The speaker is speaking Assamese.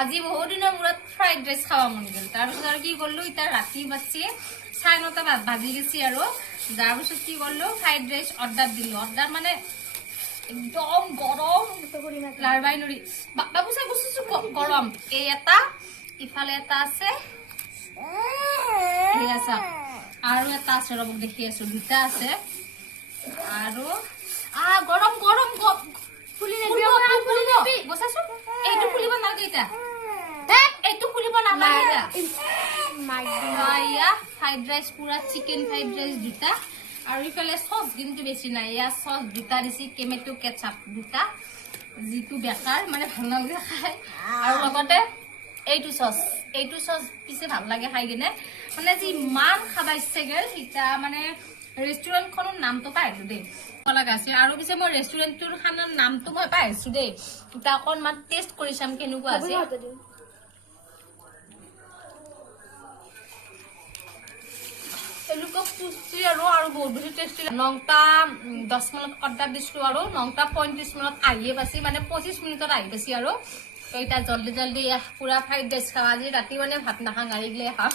আজি বহুত দিনৰ মূৰত ফ্ৰাইড ৰাইচ খাব মন গ'ল তাৰপিছত আৰু কি কৰিলো এতিয়া ৰাতি বাজি 9:30 বাজি গেছি আৰু যাৰ পিছত কি কৰিলো ফ্ৰাইড ৰাইচ অৰ্ডাৰ দিলো অৰ্ডাৰ মানে একদম গৰম লাৰবাই নৰি বাবু চাই বস্তু গৰম এই এটা ইফালে এটা আছে এই আছে আৰু এটা আছে ৰব দেখি আছো দুটা আছে আৰু গৰম গৰম খুলি নেবি বসাছো এইটো খুলিব নালাগে এটা এইটো খুলিব নালাগে এটা মাইয়া ফ্ৰাইড ৰাইচ পুৰা চিকেন ফ্ৰাইড ৰাইচ দুটা আৰু ইফালে সস কিন্তু বেছি নাই ইয়া সস দুটা দিছি টমেটো কেচাপ দুটা যিটো বেকাৰ মানে ভাল নালাগে খাই আৰু লগতে এইটো সস পিছে ভাল লাগে খাই কিনে মানে যি মান খাবা ইচ্ছা গেল ইটা মানে ৰেষ্টুৰেন্ট খনৰ নামটো পাইলো দেই লাগা আছে আৰু পিছে মই ৰেষ্টুৰেন্টৰ খানাৰ নামটো মই পাইছো দেই ইটা অকনমান টেষ্ট কৰি চাম কেনেকুৱা আছে এলুকা পুষ্টি আৰু বহুত বেছি টেষ্টি নংটা 10 মিনিট অৰ্ডাৰ দিছিলো আৰু নংটা 35 মিনিট আহিয়ে পাছি মানে 25 মিনিটত আহি পাছি আৰু তো এটা জলদি পুৰা ফ্ৰাইড ৰাইচ খাৱা আজি ৰাতি মানে ভাত নাখাং আহি গলে খাম